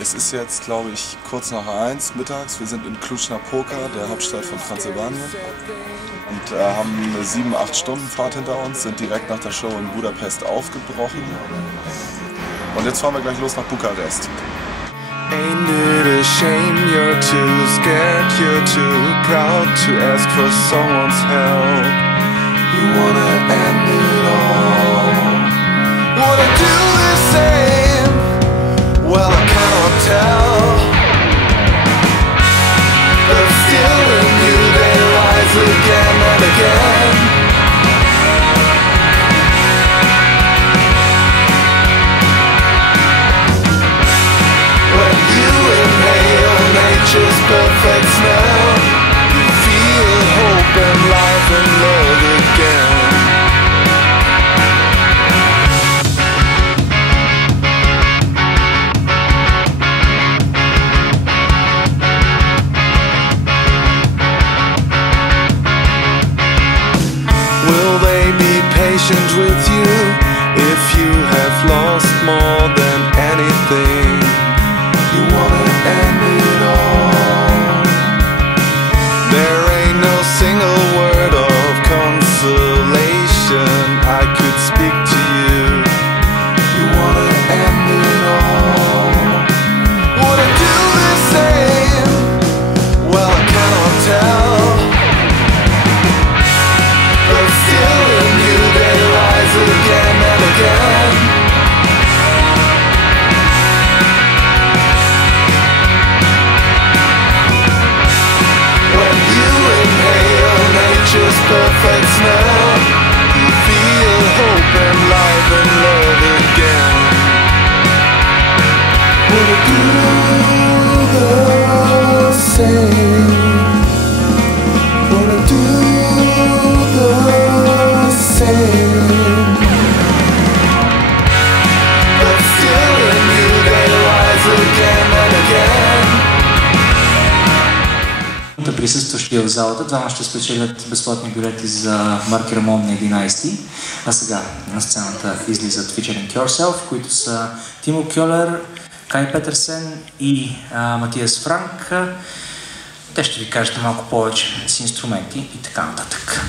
Es ist jetzt, glaube ich, kurz nach 1 mittags. Wir sind in Cluj-Napoca, der Hauptstadt von Transsilvanien, und haben eine 7-8 Stunden Fahrt hinter uns, sind direkt nach der Show in Budapest aufgebrochen. Und jetzt fahren wir gleich los nach Bukarest. Ain't it a shame you're too scared, you're too proud to ask for someone's help? You wanna end it all. Would I do the same? Well, I cannot tell. But still in you they rise again and again. Nature's perfect smell. You feel hope and life and love again. Will they be patient with you if you have lost more than anything? You wanna end it all. There ain't no single word of consolation I could speak to you. You wanna end it all. Would I do the same? Well, I cannot tell. But still in you they rise again and again. Nature's perfect smell. You feel hope and life and love again. Would I do the same? Would I do the same? But still in you they rise again and again. Присъстващи в залата, двама ще спечелят безплатни билети за Марк Рамон на 11-ти. А сега на сцената излизат Featuring Yourself, които са Тимо Кьолер, Кай Петерсен и Матиас Франк. Те ще ви кажат малко повече с инструменти и така нататък.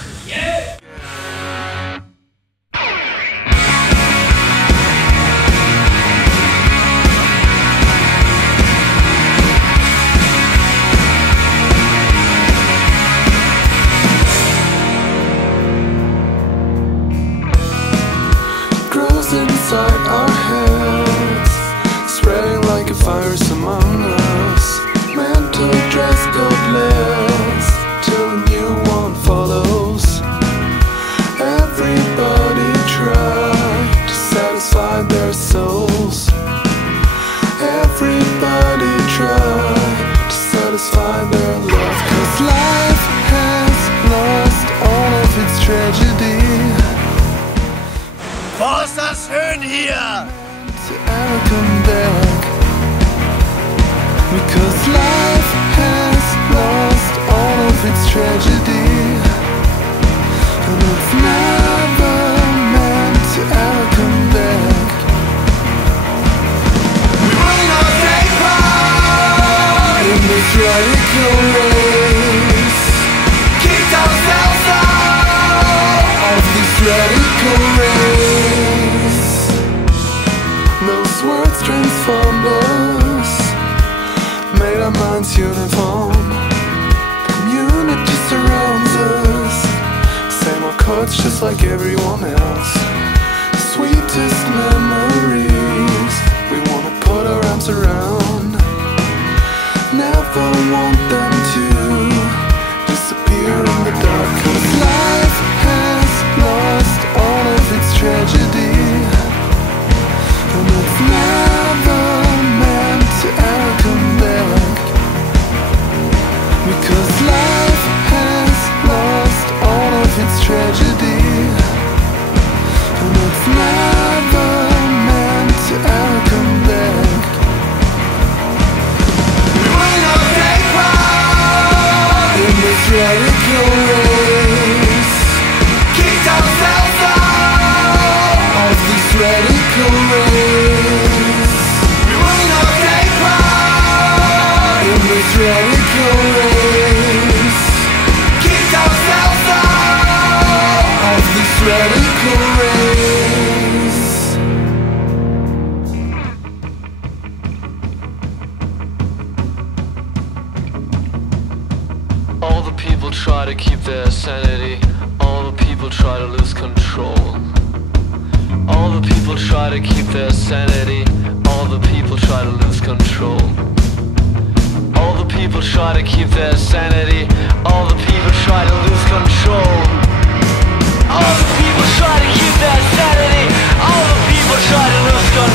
Inside our heads, spreading like a virus among us. Mental dress codeless till a new one follows. Everybody tried to satisfy their souls. Everybody tried to satisfy their love. 'Cause life has lost all of its tragedy. Boah, ist das schön hier! To ever come back, because life has lost all of its tragedy, and it's never meant to ever come back. We're running our day part in this radical race. Kicked ourselves out of this radical race. Those words transformed us, made our minds uniform. Community surrounds us, same old chords just like everyone else. Sweetest memories we wanna put our arms around. Never want them to disappear in the dark. 'Cause life has lost all of its tragedy, and it's never meant to ever come back. Because life has lost all of its tragedy, and it's never try to keep their sanity. All the people try to lose control. All the people try to keep their sanity. All the people try to lose control. All the people try to keep their sanity. All the people try to lose control. All the people try to keep their sanity. All the people try to lose control.